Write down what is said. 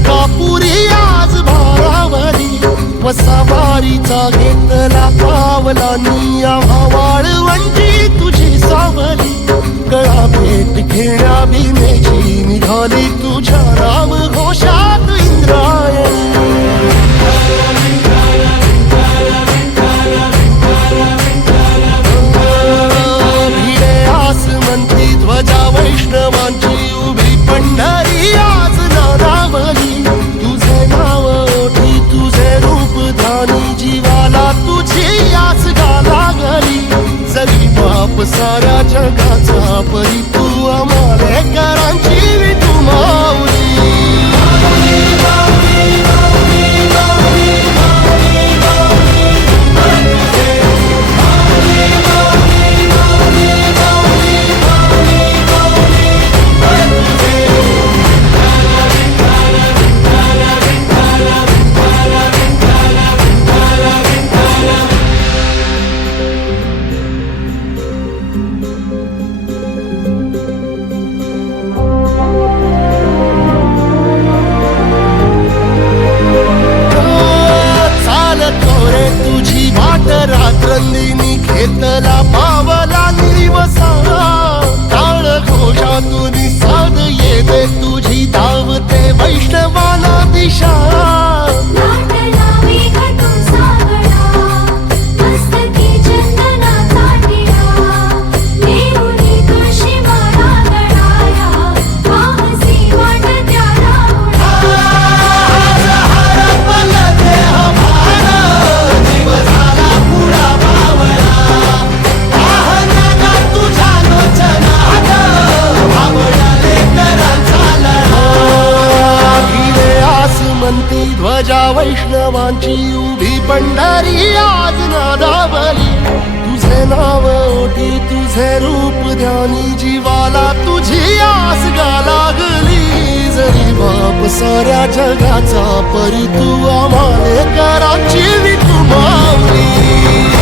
तुळजापुरी आज भारावली वसावारीचा घेतला पावला निया वाळवंटी तुझी सावली गळा भेट घेण्या भीमेची निघाली तुझ्या राम घोषात इंद्रायणी भिडे आसमंती ध्वजा वैष्णवांची उभी पंढरी आज नारावली तुझे नाव ओठी तुझे रूप धानी जीवाला तुझी आस गाला गली जरी बाप साऱ्या जगाचा परी तू आमालेकरांची विठू माऊली रात्रंदिनी घेतला पावला निवसा काळ घोषातून साध येते तुझी धावते वैष्णवाला दिशा ध्वजा वैष्णवांची उभी पंढरी आज नादावली तुझे नाव ओठी तुझे रूप ध्यानी जीवाला तुझी आस गा लागली जरी बाप साऱ्या जगाचा परी तू आम्हालेकरांची विठू माऊली